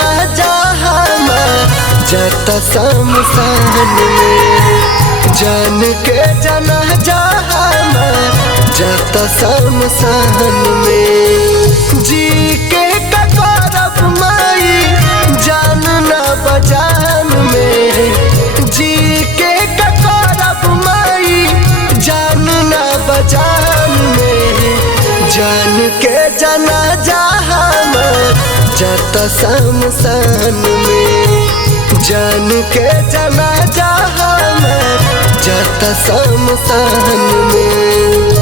जना जहाँ जाता शमशान में, जान के जना जहाँ जाता शमशान में। जी के करब माई जान न बजान में, जी के करब माई जान न बजान में। जान के जना जहाँ जाता शमशान में, जान के जना जहाँ जाता शमशान में।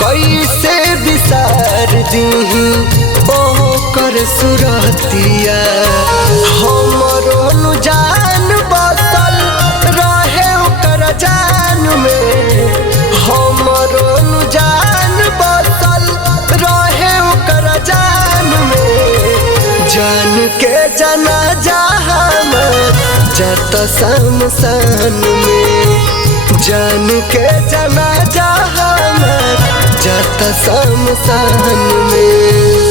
कैसे विसार दीही ओकर सुरतिया, हमरो नु जान बसल रहे ओकर जान में, हमरो नु जान बसल रहे ओकर जान में। जान के जना जहाँ जाता शमशान में, जान के जना जहाँ जाता शमशान में।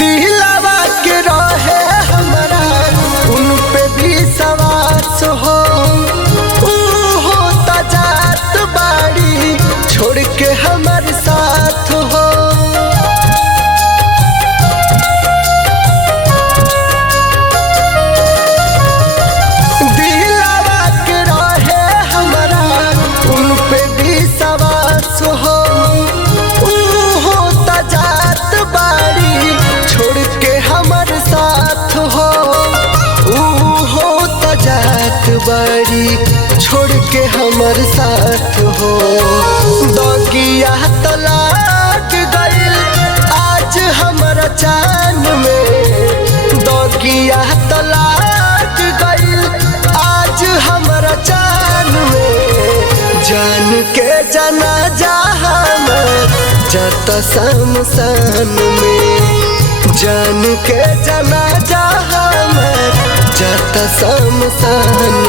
दिलवा के रहे हमारा उन पे भी सवास हो, छोड़ के हमारे साथ हो। दिलवा के रहे हमारा उन पे भी सवास हो, होता जात बाड़ी छोड़ के हमारे साथ हो, होता जात बाड़ी छोड़ के हमारे साथ हो। दगिया तलाक गइल आज हमारा चान में, दगिया तलाक गइल आज हमारा चान में। जान के जना जहाँ जाता शमशान में, जान के जना जहाँ जाता शमशान